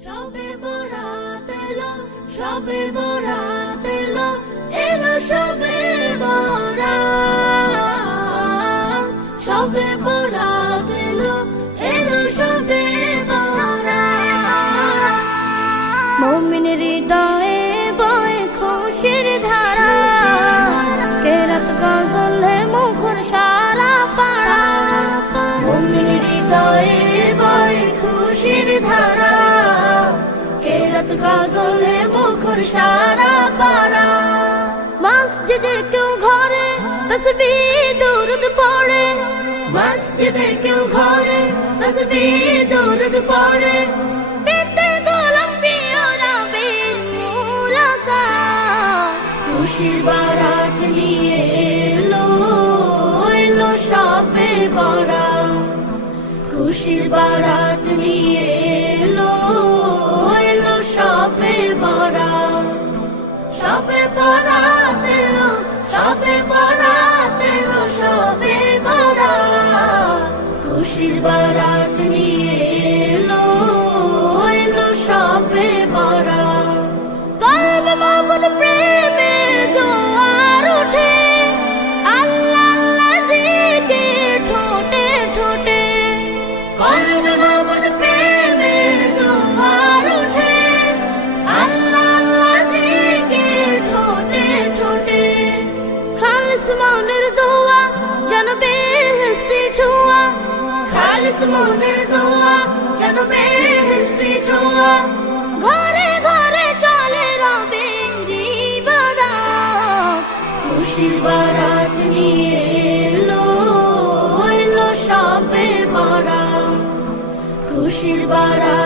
সবে বরাত এলো, সবে বরাত এলো, এলো সবে বরাত। সবে বরাত এলো, এলো সবে বরাত। মুমিনের হৃদয়ে বয় খুশির ধারা, কেরাত গজলে মুখর সারা পাড়া। মুমিনের হৃদয়ে বয় খুশির ধারা, কেরাত গজলে মুখর সারা পাড়া। মসজিদে কেউ ঘরে তসবিহ দুরুদ পড়ে, মসজিদে কেউ ঘরে তসবিহ দুরুদ পড়ে। পেতে গোলাম প্রিয় নবীর মুলাকাত, খুশির বারাত নিয়ে এলো, এলো সবে বরাত। খুশির বারাত নিয়ে এলো, এলো সবে বরাত। সবে বরাত এলো, সবে বরাত এলো, সবে বরাত। খুশির বারাত নিয়ে এলো, এলো সবে বরাত। কলবে মাবুদ প্রেমের জোয়ার ওঠে, আল্লাহ আল্লাহ জিকির ঠোঁটে ঠোঁটে। কলবে মাবুদ প্রেমের জোয়ার ওঠে, আল্লাহ আল্লাহ জিকির ঠোঁটে ঠোঁটে। খালিস মনের দোয়া যেন বেহেশতি ছোঁয়া, খালিস মনের দোয়া যেন বেহেশতি ছোঁয়া। ঘরে ঘরে চলে রবের ইবাদত, খুশির বারাত নিয়ে এলো, এলো সবে বরাত। খুশির বারাত